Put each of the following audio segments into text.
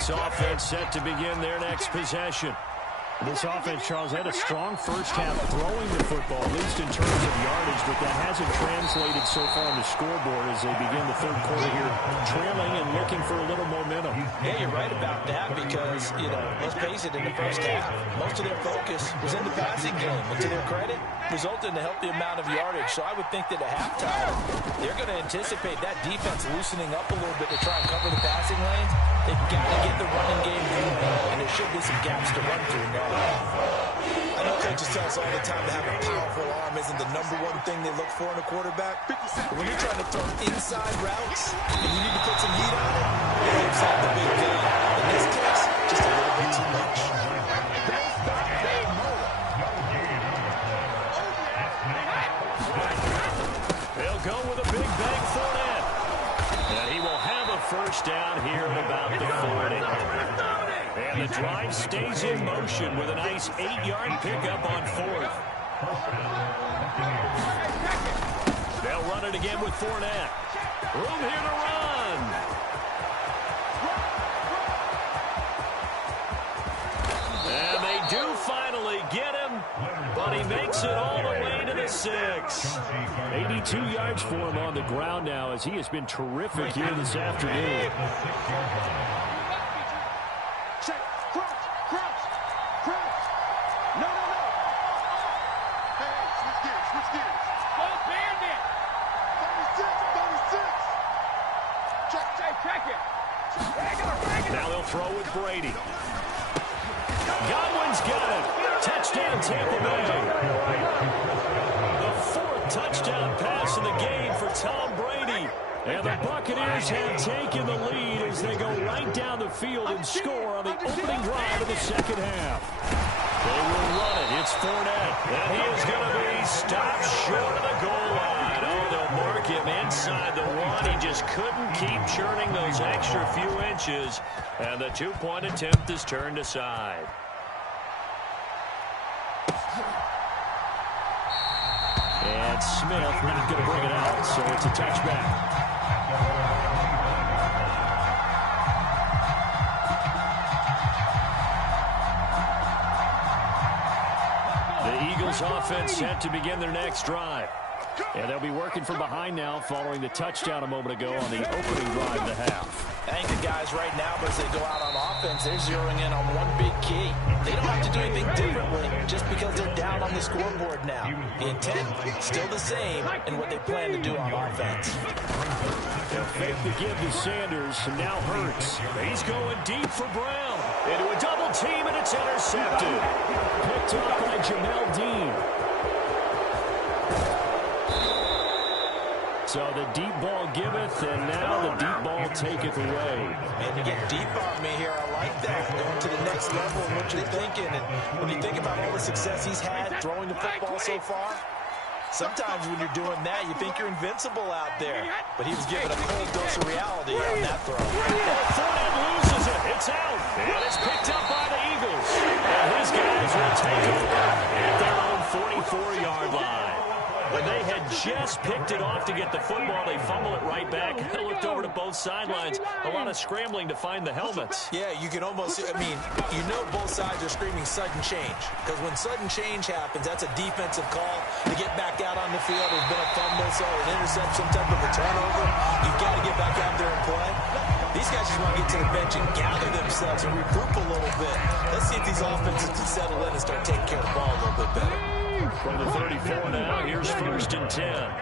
Bucs offense set to begin their next possession. This offense, Charles, had a strong first half throwing the football, at least in terms of yardage, but that hasn't translated so far on the scoreboard as they begin the third quarter here, trailing and looking for a little momentum. Yeah, you're right about that because, let's face it, in the first half, most of their focus was in the passing game. And to their credit, resulted in a healthy amount of yardage. So I would think that at halftime, they're going to anticipate that defense loosening up a little bit to try and cover the passing lanes. They've got to get the running game moving, and there should be some gaps to run through now. I know coaches tell us all the time that having a powerful arm isn't the #1 thing they look for in a quarterback. But when you're trying to throw inside routes and you need to put some heat on it, it helps out the big gun. In this case, just a little bit too much. They'll go with a big bang Fournette. And he will have a first down here at about the 40. And the drive stays in motion with a nice 8-yard pickup on 4th. They'll run it again with Fournette. Room here to run. And they do finally get him, but he makes it all the way to the 6. 82 yards for him on the ground now as he has been terrific here this afternoon. Now they'll throw with Brady. Godwin's got it. Touchdown, Tampa Bay. The 4th touchdown pass of the game for Tom Brady. And the Buccaneers have taken the lead as they go right down the field and score on the opening drive of the second half. They will run it. It's Fournette. And he is going to be stopped short of the goal line. Oh, they'll mark him inside the 1. He just couldn't keep churning those extra few inches. And the 2-point attempt is turned aside. And Smith not going to bring it out, so it's a touchback. The Eagles offense set to begin their next drive. And they'll be working from behind now following the touchdown a moment ago on the opening drive of the half. I think the guys right now, as they go out on offense, they're zeroing in on one big key. They don't have to do anything differently just because they're down on the scoreboard now. The intent, still the same, and what they plan to do on offense. They'll fake the give to Sanders, and now Hurts. He's going deep for Brown. Into a double team, and it's intercepted. Picked up by Jamel Dean. So the deep ball giveth, and now the deep ball taketh away. Man, you get deep on me here. I like that. Going to the next level of what you're thinking. And when you think about all the success he's had throwing the football so far, sometimes when you're doing that, you think you're invincible out there. But he was given a cold dose of reality on that throw. Fournette loses it. It's out. And it's picked up by the Eagles. And his guys will take it at their own 44-yard line. When they had just picked it off to get the football, they fumble it right back. I looked over to both sidelines. A lot of scrambling to find the helmets. Yeah, you can almost, both sides are screaming sudden change. Because when sudden change happens, that's a defensive call to get back out on the field. There's been a fumble, so an interception, some type of a turnover. You've got to get back out there and play. These guys just want to get to the bench and gather themselves and regroup a little bit. Let's see if these offenses can settle in and start taking care of the ball a little bit better. From the 34 now, here's 1st and 10.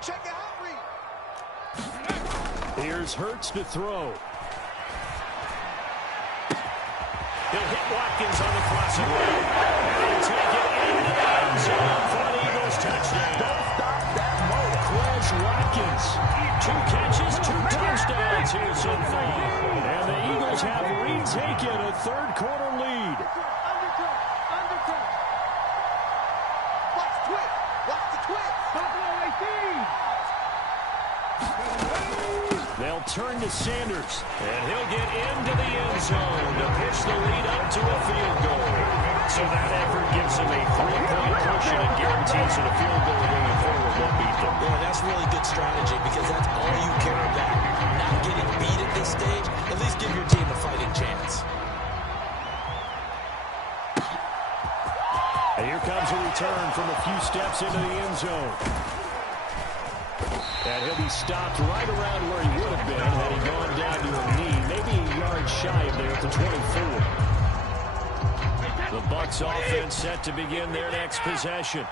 Check it out, Reed. Here's Hurts to throw. He'll hit Watkins on the crossing route. And he'll take it into the end zone for an Eagles touchdown. Don't stop that motor. Quez Watkins. 2 catches, 2 touchdowns here so far. And the Eagles have retaken a third-quarter lead. They'll turn to Sanders, and he'll get into the end zone to pitch the lead up to a field goal. So that effort gives him a 3-point cushion and guarantees that a field goal going forward won't beat them. Yeah, that's really good strategy because that's all you care about. Not getting beat at this stage, at least give your team a fighting chance. comes a return from a few steps into the end zone. And he'll be stopped right around where he would have been had he gone down to a knee, maybe a yard shy of there at the 24. The Bucs offense set to begin their next possession.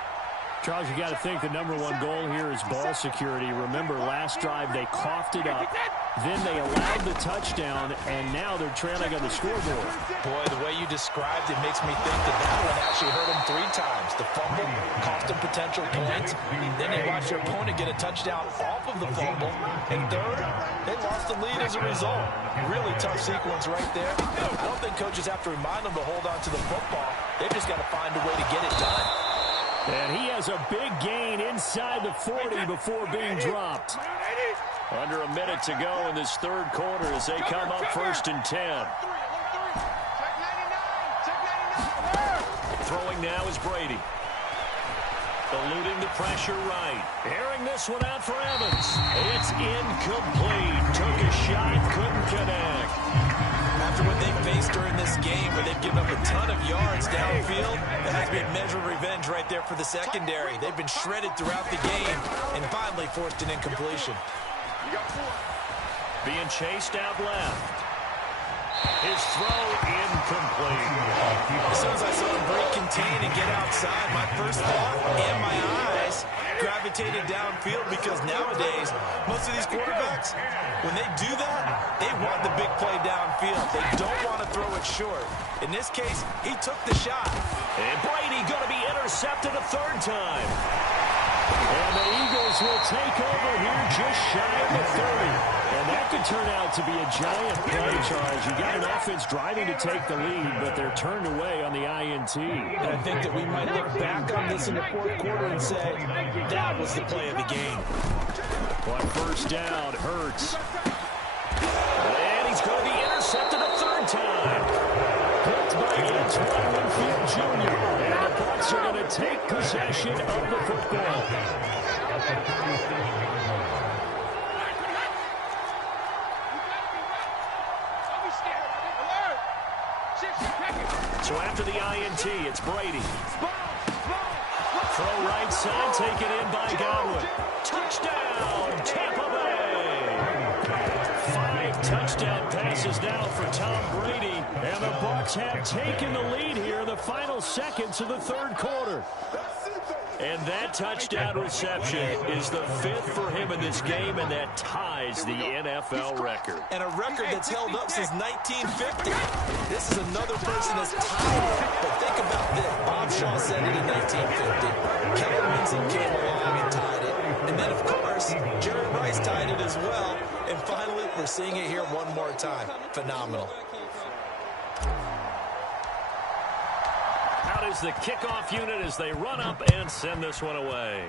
Charles, you got to think the number one goal here is ball security. Remember, last drive they coughed it up, then they allowed the touchdown, and now they're trailing on the scoreboard. Boy, the way you described it makes me think that one actually hurt them 3 times. The fumble cost them potential points. Then they watched their opponent get a touchdown off of the fumble. And third, they lost the lead as a result. Really tough sequence right there. I don't think coaches have to remind them to hold on to the football. They've just got to find a way to get it done. And he has a big gain inside the 40 before being dropped. Under a minute to go in this third quarter as they come up 1st and 10. Throwing now is Brady. Eluding the pressure right. Airing this one out for Evans. It's incomplete. Took a shot, couldn't connect. After what they faced during this game where they've given up a ton of yards downfield, that has been measured revenge right there for the secondary. They've been shredded throughout the game and finally forced an incompletion. Being chased out left. His throw incomplete. As soon as I saw him break contain and get outside, my first thought and my eyes gravitated downfield because nowadays, most of these quarterbacks, when they do that, they want the big play downfield. They don't want to throw it short. In this case, he took the shot. And Brady going to be intercepted a 3rd time. And the Eagles will take over here just shy of the 30. And that could turn out to be a giant play, Charles. You got an offense driving to take the lead, but they're turned away on the INT. And I think that we might look back on this in the 4th quarter and say, that was the play of the game. On 1st down, Hurts. And he's going to be intercepted a 3rd time. Picked by Antoine Winfield Jr. And the Bucs are going to take possession of the football. So after the INT, it's Brady. Throw right side, taken in by Godwin. Touchdown, Tampa Bay! 5 touchdown passes now for Tom Brady. And the Bucs have taken the lead here in the final seconds of the 3rd quarter. And that touchdown reception is the 5th for him in this game, and that ties the NFL record. And a record that's held up since 1950. This is another person that's tied it. But think about this. Bob Shaw said it in 1950. Kellen Winslow came along and tied it. And then, of course, Jerry Rice tied it as well. And finally, we're seeing it here one more time. Phenomenal. Out is the kickoff unit as they run up and send this one away.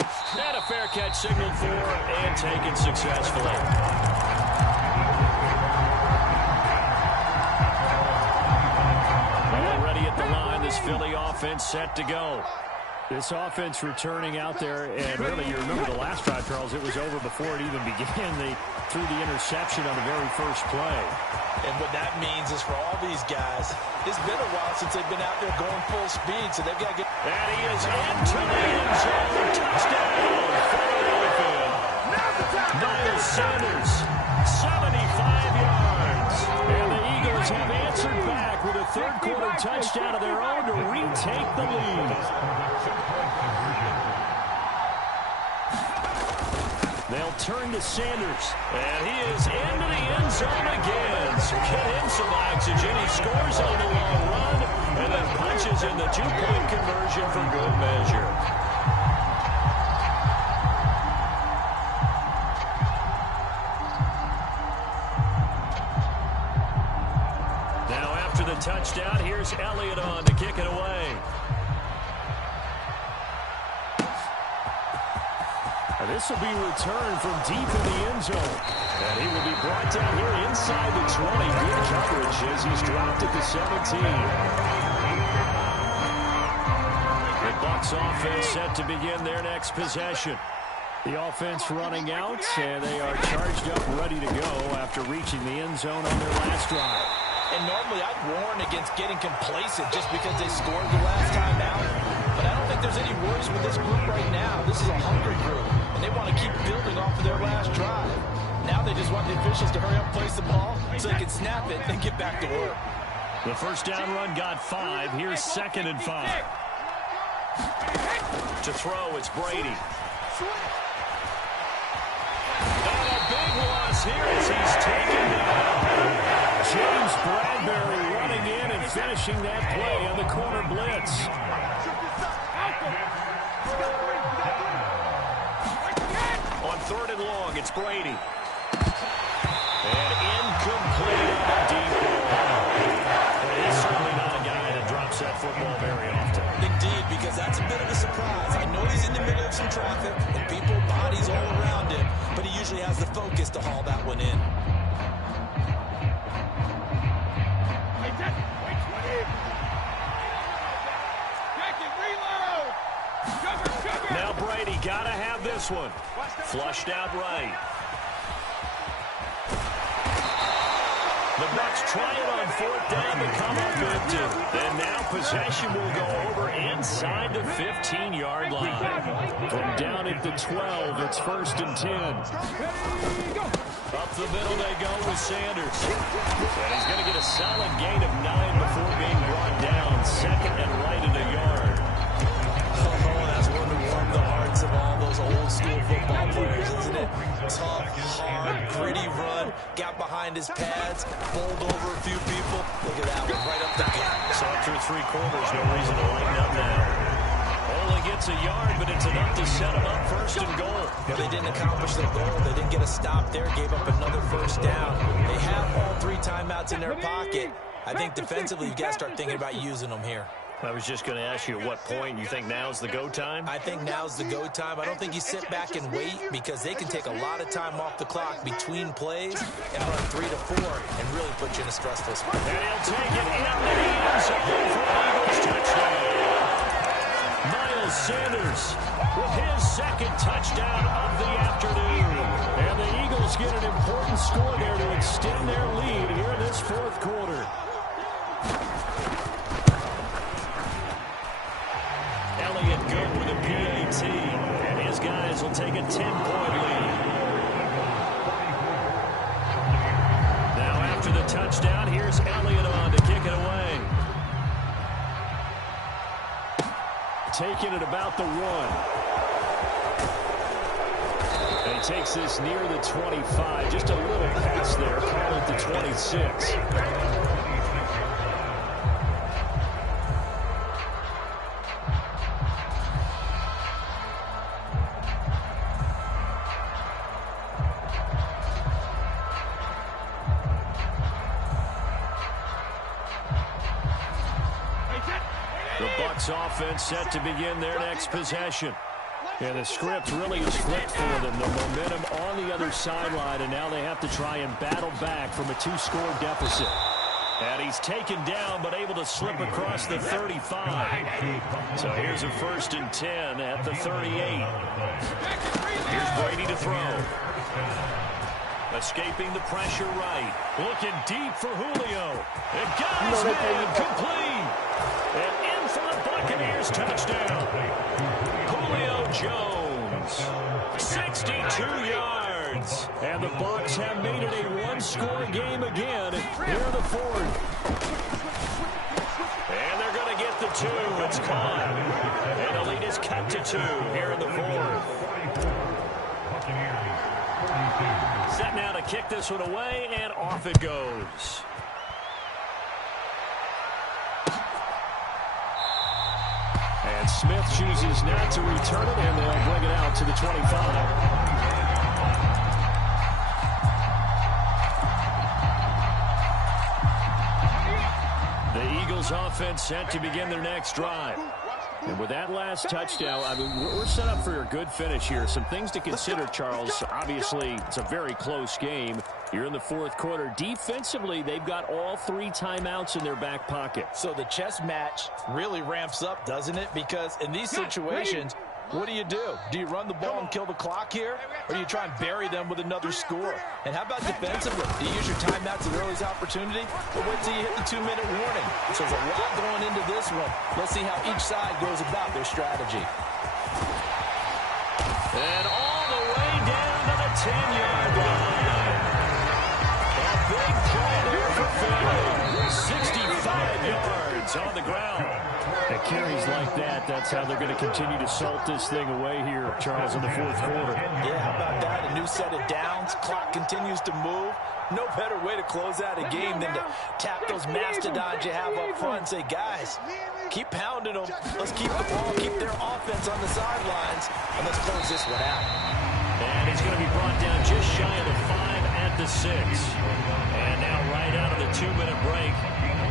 And a fair catch signaled for and taken successfully. Already at the line, this Philly offense set to go. This offense returning out there, and really, you remember the last drive, Charles, it was over before it even began. They threw the interception on the very first play. And what that means is for all these guys, it's been a while since they've been out there going full speed, so they've got to get... And he is into the end zone. Touchdown, Philadelphia. Miles Sanders, 75 yards. And the Eagles have answered back with a 3rd quarter touchdown of their own to retake the lead. They'll turn to Sanders, and he is into the end zone again. So get him some oxygen. He scores on the long run, and then punches in the 2-point conversion for good measure. Now after the touchdown, here's Elliott on to kick it away. This will be returned from deep in the end zone. And he will be brought down here inside the 20. Good coverage as he's dropped at the 17. The Bucs offense set to begin their next possession. The offense running out, and they are charged up, ready to go after reaching the end zone on their last drive. And normally I'd warn against getting complacent just because they scored the last time out. But I don't think there's any worries with this group right now. This is a hungry group, and they want to keep building off of their last drive. Now they just want the officials to hurry up, place the ball, so they can snap it and get back to work. The first down run got 5. Here's 2nd and 5. To throw, it's Brady. And a big loss here as he's taken down. James Bradbury running in and finishing that play on the corner blitz. On 3rd and long, it's Brady. And incomplete on a deep ball. He's certainly not a guy that drops that football very often. Indeed, because that's a bit of a surprise. I know he's in the middle of some traffic and people, bodies all around him, but he usually has the focus to haul that one in. Now Brady got to have this one. Flushed out right. The Bucs try it on 4th down to come up empty. And now possession will go over inside the 15-yard line. From down at the 12, it's 1st and 10. Up the middle they go with Sanders. And he's going to get a solid gain of 9 before being brought down. 2nd and right in a yard. Oh, that's one to warm the hearts of all those old-school football players, isn't it? Tough, hard, gritty run. Got behind his pads, bowled over a few people. Look at that one, right up the gut. So after 3 quarters, no reason to lighten up now. Only gets a yard, but it's enough to set him up 1st and goal. Well, they didn't accomplish their goal. They didn't get a stop there, gave up another 1st down. They have all 3 timeouts in their pocket. I think defensively, you've got to start thinking about using them here. I was just going to ask you at what point you think now's the go time? I think now's the go time. I don't think you sit back and wait because they can take a lot of time off the clock between plays and run 3 to 4 and really put you in a stressful spot. And he'll take it in the end zone for an Eagles touchdown. Miles Sanders with his 2nd touchdown of the afternoon. And the Eagles get an important score there to extend their lead here in this 4th quarter. Elliott good with a PAT, and his guys will take a 10-point lead. Now after the touchdown, here's Elliott on to kick it away. Taking it about the 1. And he takes this near the 25. Just a little pass there. Call it the 26. The Bucs offense set to begin their next possession. And the script really is flipped for them. The momentum on the other sideline, and now they have to try and battle back from a 2-score deficit. And he's taken down, but able to slip across the 35. So here's a 1st and 10 at the 38. Here's Brady to throw. Escaping the pressure right. Looking deep for Julio. And got his man complete. And in for the Buccaneers touchdown. Julio Jones. 62 yards. And the Bucs have made it a 1-score game again here in the 4th. And they're going to get the 2. It's caught. And the lead is cut to 2 here in the 4th. Set now to kick this one away, and off it goes. And Smith chooses not to return it, and they'll bring it out to the 25. The Eagles offense set to begin their next drive. And with that last touchdown, I mean, we're set up for a good finish here. Some things to consider, Charles. Obviously, it's a very close game. You're in the 4th quarter. Defensively, they've got all 3 timeouts in their back pocket. So the chess match really ramps up, doesn't it? Because in these situations, What do? Do you run the ball and kill the clock here? Or do you try and bury them with another score? And how about defensively? Do you use your timeouts at early's opportunity? Or wait till you hit the 2-minute warning? So there's a lot going into this one. Let's see how each side goes about their strategy. And all the way down to the 10-yard line. A big play there for Philly. 65 yards on the ground. At carries like that, that's how they're going to continue to salt this thing away here, Charles, in the fourth quarter. Yeah, how about that? A new set of downs. Clock continues to move. No better way to close out a game than to tap those mastodons you have up front and say, guys, keep pounding them. Let's keep the ball, keep their offense on the sidelines, and let's close this one out. And he's going to be brought down just shy of the 5 at the 6. And now right out of the 2-minute break,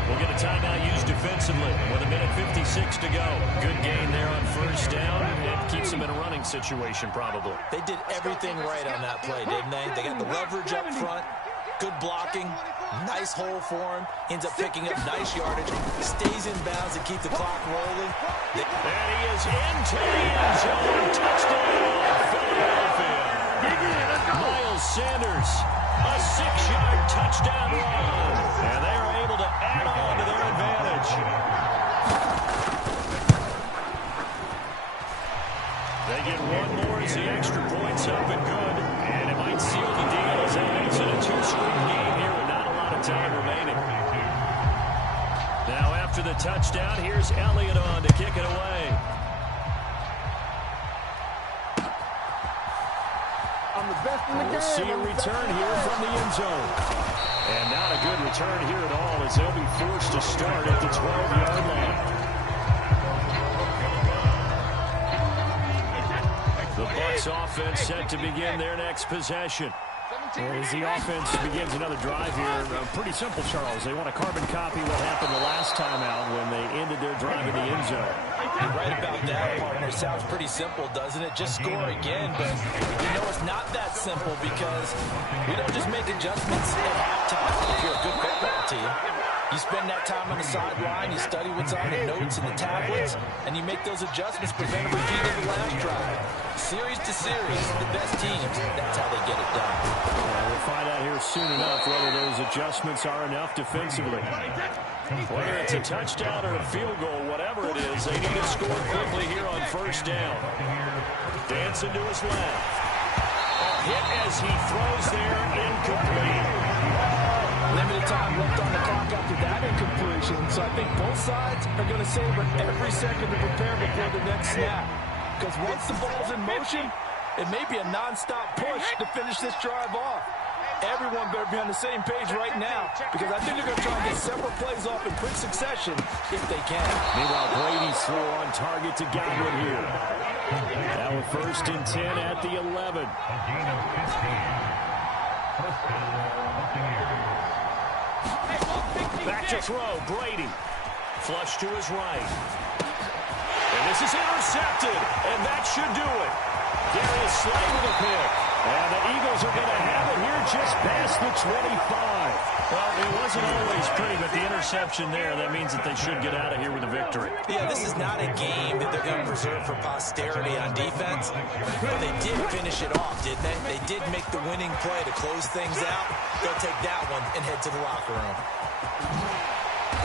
we'll get a timeout used defensively with 1:56 to go. Good gain there on first down. It keeps them in a running situation probably. They did everything right on that play, didn't they? They got the leverage up front, good blocking, nice hole for him, ends up picking up nice yardage, stays in bounds and keep the clock rolling. And he is into the end zone. Touchdown, Philadelphia. Miles Sanders, a 6-yard touchdown run. And they are able to add on to their advantage. They get one more as the extra point's up and good. And it might seal the deal as that makes it a 2-score game here with not a lot of time remaining. Now after the touchdown, here's Elliott on to kick it away. We'll see a return here from the end zone. And not a good return here at all as they'll be forced to start at the 12-yard line. The Bucs offense set to begin their next possession. As the offense begins another drive here, pretty simple, Charles. They want to carbon copy what happened the last time out when they ended their drive in the end zone. You're right about that, partner. Sounds pretty simple, doesn't it? Just score again, but you know it's not that simple because we don't just make adjustments at halftime if you're a good football team. You spend that time on the sideline, you study what's on the notes and the tablets, and you make those adjustments, prevent a repeat of the last drive. Series to series, the best teams, that's how they get it done. We'll find out here soon enough whether those adjustments are enough defensively. Whether it's a touchdown or a field goal, whatever it is, they need to score quickly here on first down. Dancing to his left. A hit as he throws there, incomplete. Limited time left on the clock after that incompletion, so I think both sides are going to savor every second to prepare before the next snap. Because once the ball's in motion, it may be a non-stop push to finish this drive off. Everyone better be on the same page right now, because I think they're going to try and get several plays off in quick succession if they can. Meanwhile, Brady's throw on target to Godwin here. Now with 1st and 10 at the 11. Back to throw, Brady. Flush to his right. And this is intercepted, and that should do it. Darius Slay with a pick. And the Eagles are going to have it here just past the 25. Well, it wasn't always pretty, but the interception there, that means that they should get out of here with a victory. Yeah, this is not a game that they're going to preserve for posterity on defense. But they did finish it off, didn't they? They did make the winning play to close things out. They'll take that one and head to the locker room.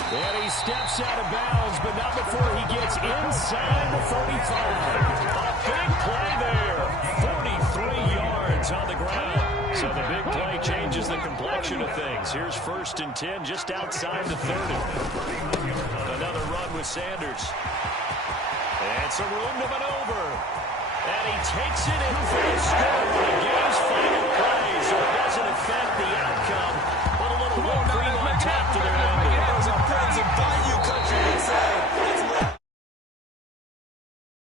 And he steps out of bounds, but not before he gets inside the 45. A big play there. 43 yards on the ground. So the big play changes the complexion of things. Here's 1st and 10 just outside the 30. Another run with Sanders. And some room to maneuver. And he takes it in for the score.